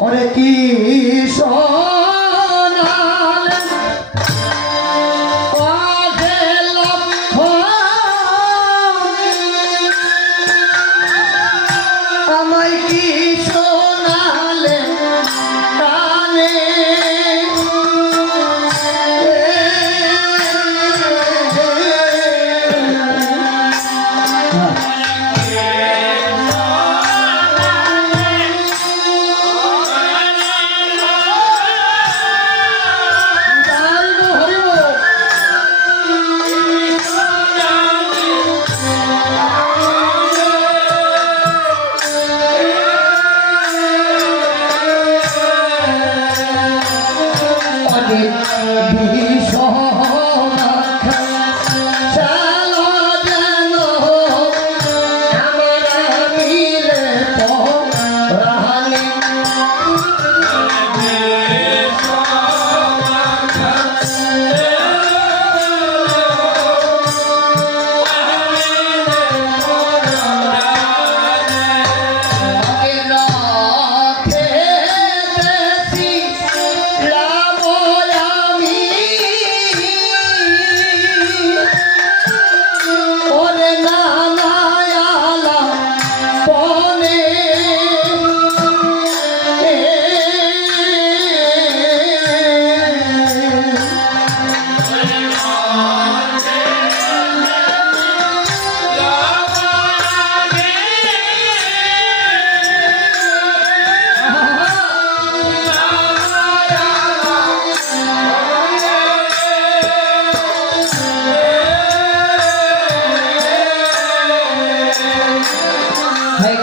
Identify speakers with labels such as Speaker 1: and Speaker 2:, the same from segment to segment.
Speaker 1: ওরে কি আমায় ভাই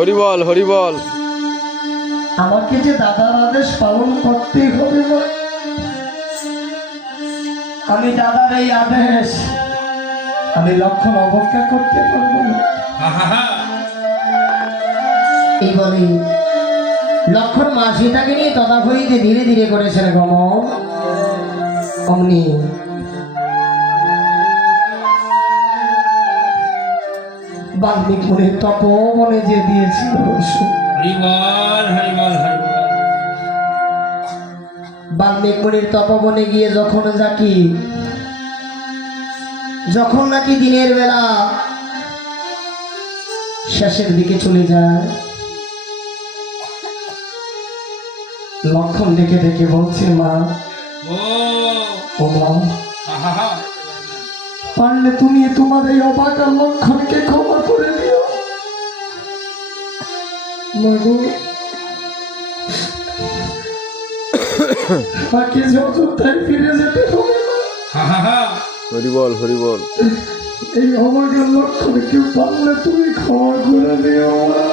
Speaker 2: হরিবল হরিবল
Speaker 1: আমাকে যে দাদার আদেশ পালন করতে হবে আমি দাদার এই আদেশ। আমি লক্ষণ অবজ্ঞা করতে পারব না। এই বলে, লক্ষণ মাসিটাকে নিয়ে তদাঘড়িতে ধীরে ধীরে করেছেন গমন। অমনি বাল্মীপুরে তপবনে যে দিয়েছিল
Speaker 3: বসু
Speaker 1: বাল্মীপুরের তপবনে গিয়ে যখন যাকি যখন নাকি দিনের বেলা শেষের দিকে চলে যায় লক্ষণ দেখে দেখে বলছে মা ও মা পারলে তুমি তোমার এই অবাকা লক্ষণকে ক্ষমা করে দিও মাগো বাকি ফিরে যেতে হবে না।
Speaker 2: হরিবল হরিবল
Speaker 1: এই লক্ষণ কেউ পারলে তুমি ক্ষমা করে দিও মা।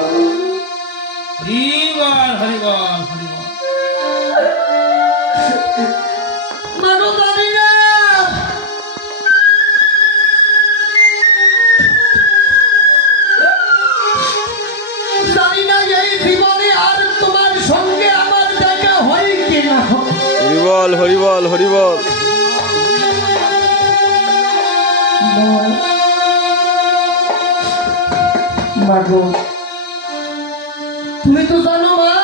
Speaker 3: হরিবল হরিবল হরিবল
Speaker 1: মাগো
Speaker 2: হরিবল হরিবল হরিবল
Speaker 1: তুমি তো জানো মা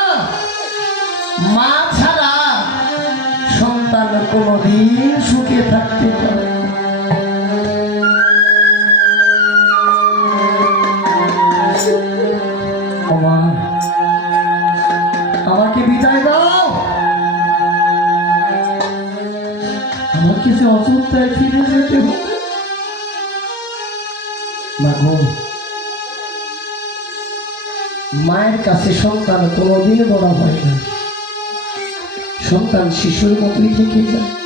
Speaker 1: মা ছাড়া সন্তান কোনোদিন সুখে থাকতে পারে আমাকে যে ফিরে যেতে হবে মাগো মায়ের কাছে সন্তান কোনোদিন বড় হয় না। সন্তান শিশুর মতোই থেকে যায়।